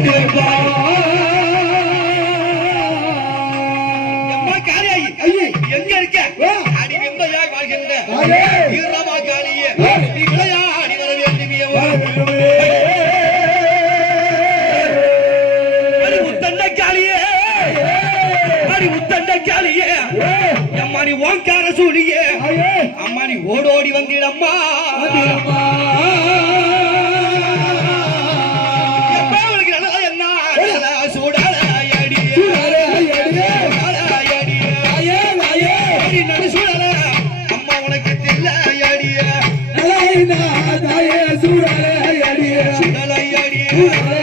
Deus. Yeah.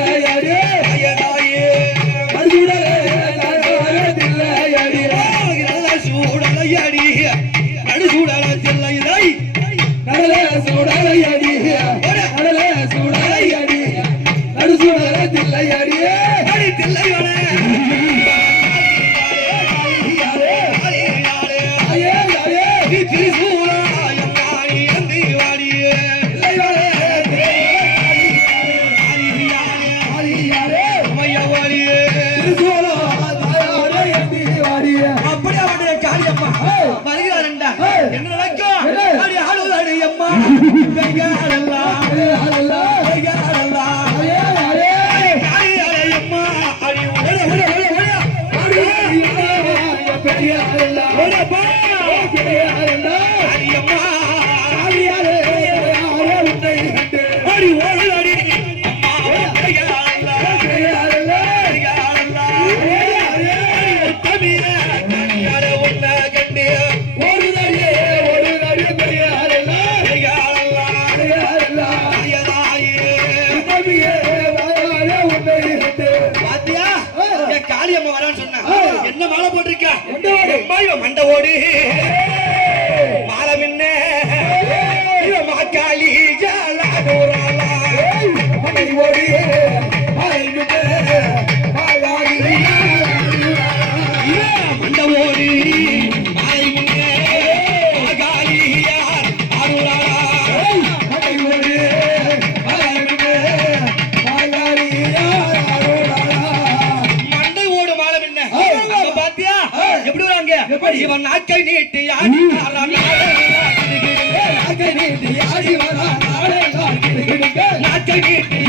கையாளெல்லாம் கோடி இவன் நாக்கை நீட்டி ஆடி நாக்கை நீட்டி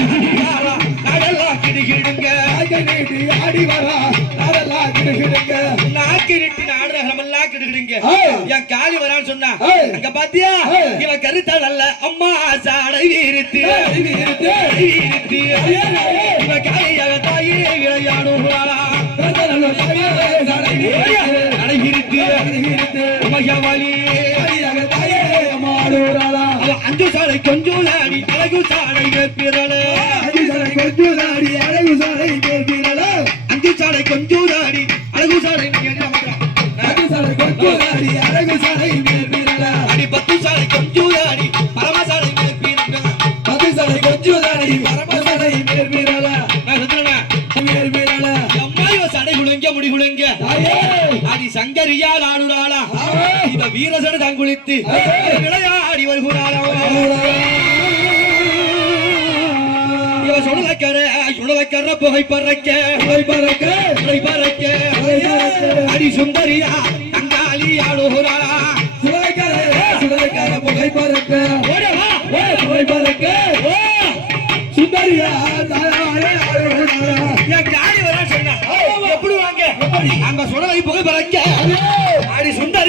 நடலாம் கிடுகிடுங்க. நாக்கை நீட்டி நாடுற நம்மெல்லாம் கிடுகிடுங்க. என் காளி வரான்னு சொன்னா அங்க பாத்தியா? இவன் கருத்தாள் அல்ல அம்மா சாடை வீருத்து. வீருத்து. இவன் காளியாக தாயே விளையாடுவாளா. அழகிருக்கு உமையவழி அவ அஞ்சு சாலை கொஞ்சம் அடி அழகு சாலை வேப்பிரல அஞ்சு சாலை கொஞ்சம் அடி அழகு சாலை நீ என்ன பண்ற? அடி சங்கரியால் ஆடுறாளா? இவ வீரசட தங்குளித்து விளையாடி வருகிறாளா? இவ சுடலக்கர சுடலக்கர புகை பறக்க. புகை பறக்க. புகை பறக்க. அடி சுந்தரியா தங்காளி ஆடுகிறாளா? அங்க சுடலை புகை பறக்க. அடி! சுந்தரியால்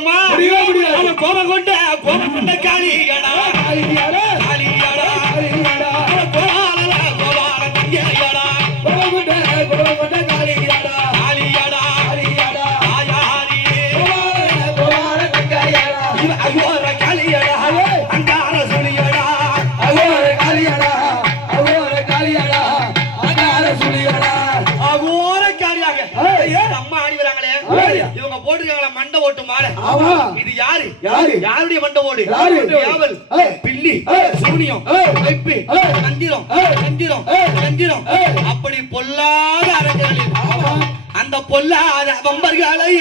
முடியுமா? முடியுமா கோபம் கொண்ட கோபம் கொண்ட காளி இது யாரு? யாரு? யாருடைய மண்டபோடு பில்லி. சூனியம் வைப்பு. கஞ்சிரம் கஞ்சிரம் கஞ்சிரம் அப்படி பொல்லாத அரங்குகளில் அந்த பொல்லாத வம்பர்களை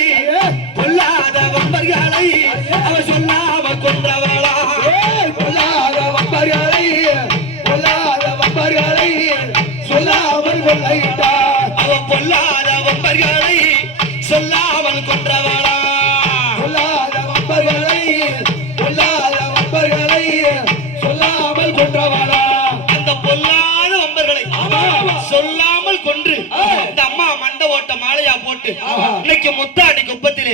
இன்னைக்கு முத்தாண்டி குப்பத்திலே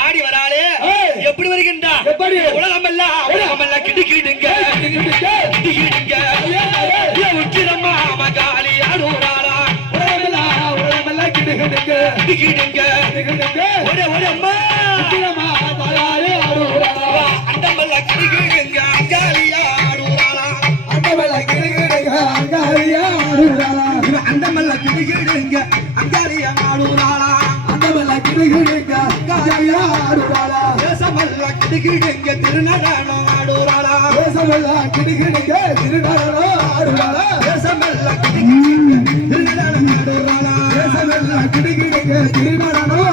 ஆடி வராளே. எப்படி வருகின்றா? உலகம் எல்லாம் உலகம் எல்லாம் கிடுக்கிடுங்க கிடுக்கிடுங்க உச்சிரம்மா மகாலி அடூராளா. உலகம் எல்லாம் உலகம் எல்லாம் கிடுகிடுங்க. கிடுகிடுங்க. தேசமல்ல கிடுகிடுங்க திருநடனம் ஆடுறாளா? தேசமல்ல கிடுகிடுங்க திருநடனம் ஆடுறாளா? தேசமல்ல கிடுகிடுங்க திருநடனம் ஆடுறாளா? தேசமல்ல கிடுகிடுங்க திருநடனம்